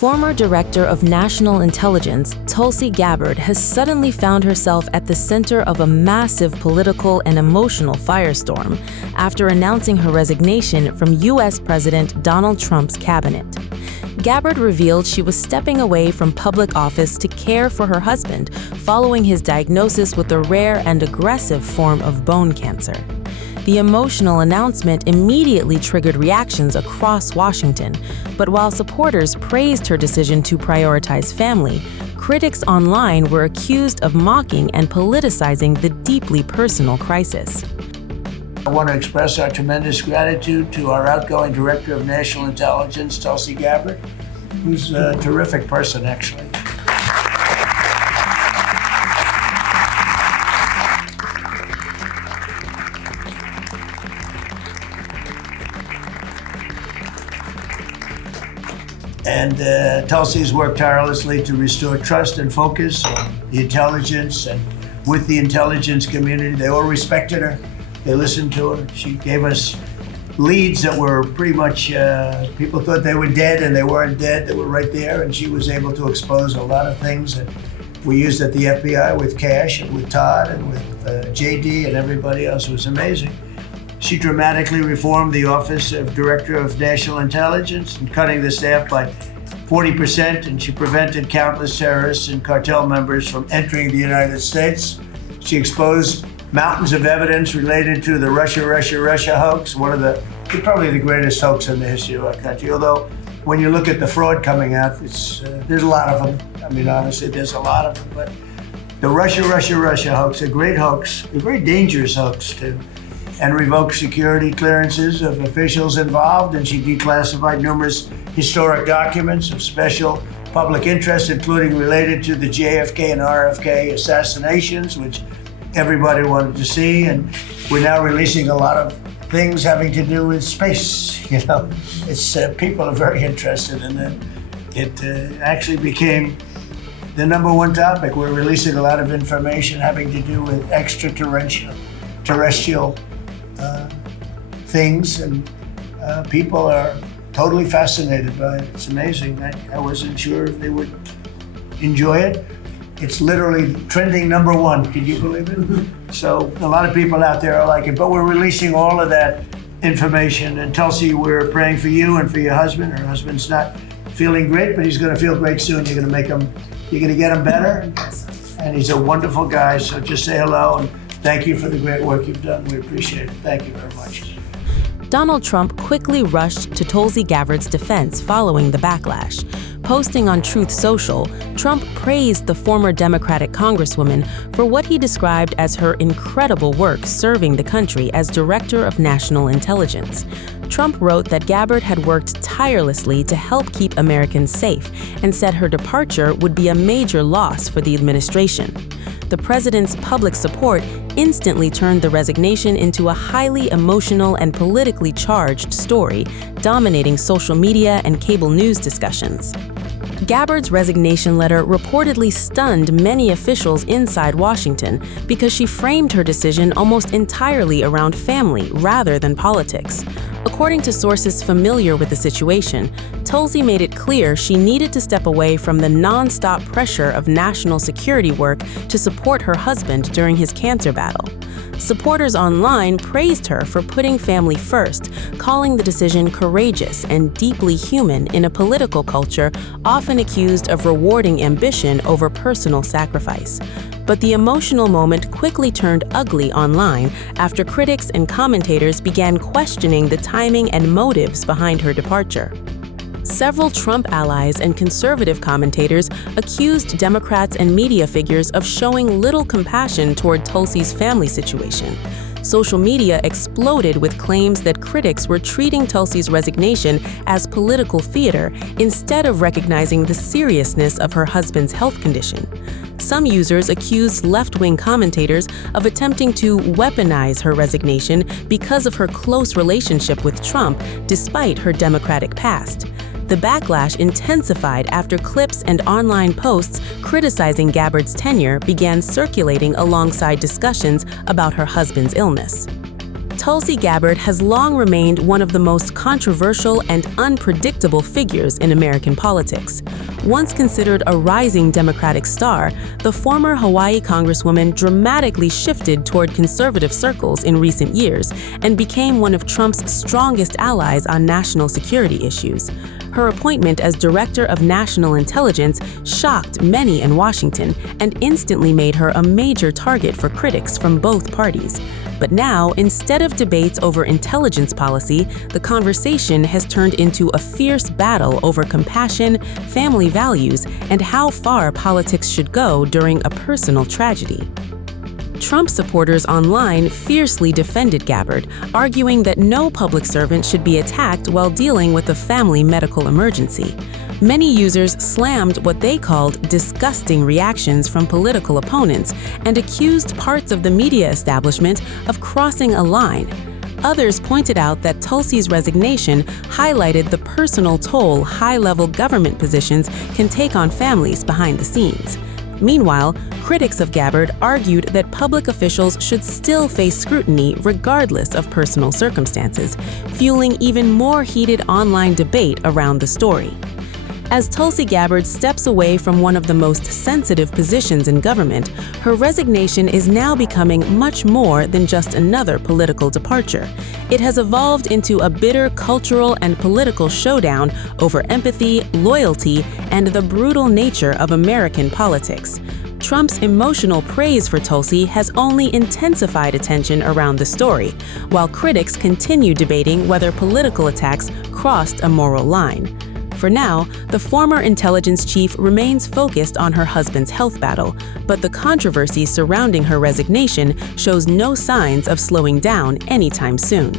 Former Director of National Intelligence, Tulsi Gabbard has suddenly found herself at the center of a massive political and emotional firestorm after announcing her resignation from U.S. President Donald Trump's cabinet. Gabbard revealed she was stepping away from public office to care for her husband following his diagnosis with a rare and aggressive form of bone cancer. The emotional announcement immediately triggered reactions across Washington, but while supporters praised her decision to prioritize family, critics online were accused of mocking and politicizing the deeply personal crisis. I want to express our tremendous gratitude to our outgoing Director of National Intelligence, Tulsi Gabbard, who's a terrific person, actually. And Tulsi's worked tirelessly to restore trust and focus on the intelligence, and with the intelligence community. They all respected her. They listened to her. She gave us leads that were pretty much, people thought they were dead, and they weren't dead. They were right there, and she was able to expose a lot of things that we used at the FBI with Cash and with Todd and with JD and everybody else. It was amazing. She dramatically reformed the Office of Director of National Intelligence, and cutting the staff by 40%, and she prevented countless terrorists and cartel members from entering the United States. She exposed mountains of evidence related to the Russia hoax, probably the greatest hoax in the history of our country. Although, when you look at the fraud coming out, there's a lot of them. I mean, honestly, there's a lot of them. But the Russia hoax, a great hoax, a very dangerous hoax too, and revoked security clearances of officials involved, and she declassified numerous historic documents of special public interest, including related to the JFK and RFK assassinations, which everybody wanted to see. And we're now releasing a lot of things having to do with space. You know, it's people are very interested in it. It actually became the #1 topic. We're releasing a lot of information having to do with extraterrestrial things, and people are totally fascinated by it. It's amazing. I wasn't sure if they would enjoy it. It's literally trending #1. Can you believe it? So a lot of people out there are like it, but we're releasing all of that information. And Tulsi, we're praying for you and for your husband. Her husband's not feeling great, but he's going to feel great soon. You're going to get him better. And he's a wonderful guy. So just say hello and thank you for the great work you've done. We appreciate it. Thank you very much. Donald Trump quickly rushed to Tulsi Gabbard's defense following the backlash. Posting on Truth Social, Trump praised the former Democratic Congresswoman for what he described as her incredible work serving the country as Director of National Intelligence. Trump wrote that Gabbard had worked tirelessly to help keep Americans safe and said her departure would be a major loss for the administration. The president's public support instantly turned the resignation into a highly emotional and politically charged story, dominating social media and cable news discussions. Gabbard's resignation letter reportedly stunned many officials inside Washington because she framed her decision almost entirely around family rather than politics. According to sources familiar with the situation, Tulsi made it clear she needed to step away from the non-stop pressure of national security work to support her husband during his cancer battle. Supporters online praised her for putting family first, calling the decision courageous and deeply human in a political culture often accused of rewarding ambition over personal sacrifice. But the emotional moment quickly turned ugly online after critics and commentators began questioning the timing and motives behind her departure. Several Trump allies and conservative commentators accused Democrats and media figures of showing little compassion toward Tulsi's family situation. Social media exploded with claims that critics were treating Tulsi's resignation as political theater instead of recognizing the seriousness of her husband's health condition. Some users accused left-wing commentators of attempting to weaponize her resignation because of her close relationship with Trump despite her Democratic past. The backlash intensified after clips and online posts criticizing Gabbard's tenure began circulating alongside discussions about her husband's illness. Tulsi Gabbard has long remained one of the most controversial and unpredictable figures in American politics. Once considered a rising Democratic star, the former Hawaii Congresswoman dramatically shifted toward conservative circles in recent years and became one of Trump's strongest allies on national security issues. Her appointment as Director of National Intelligence shocked many in Washington and instantly made her a major target for critics from both parties. But now, instead of debates over intelligence policy, the conversation has turned into a fierce battle over compassion, family values, and how far politics should go during a personal tragedy. Trump supporters online fiercely defended Gabbard, arguing that no public servant should be attacked while dealing with a family medical emergency. Many users slammed what they called disgusting reactions from political opponents and accused parts of the media establishment of crossing a line. Others pointed out that Tulsi's resignation highlighted the personal toll high-level government positions can take on families behind the scenes. Meanwhile, critics of Gabbard argued that public officials should still face scrutiny regardless of personal circumstances, fueling even more heated online debate around the story. As Tulsi Gabbard steps away from one of the most sensitive positions in government, her resignation is now becoming much more than just another political departure. It has evolved into a bitter cultural and political showdown over empathy, loyalty, and the brutal nature of American politics. Trump's emotional praise for Tulsi has only intensified attention around the story, while critics continue debating whether political attacks crossed a moral line. For now, the former intelligence chief remains focused on her husband's health battle, but the controversy surrounding her resignation shows no signs of slowing down anytime soon.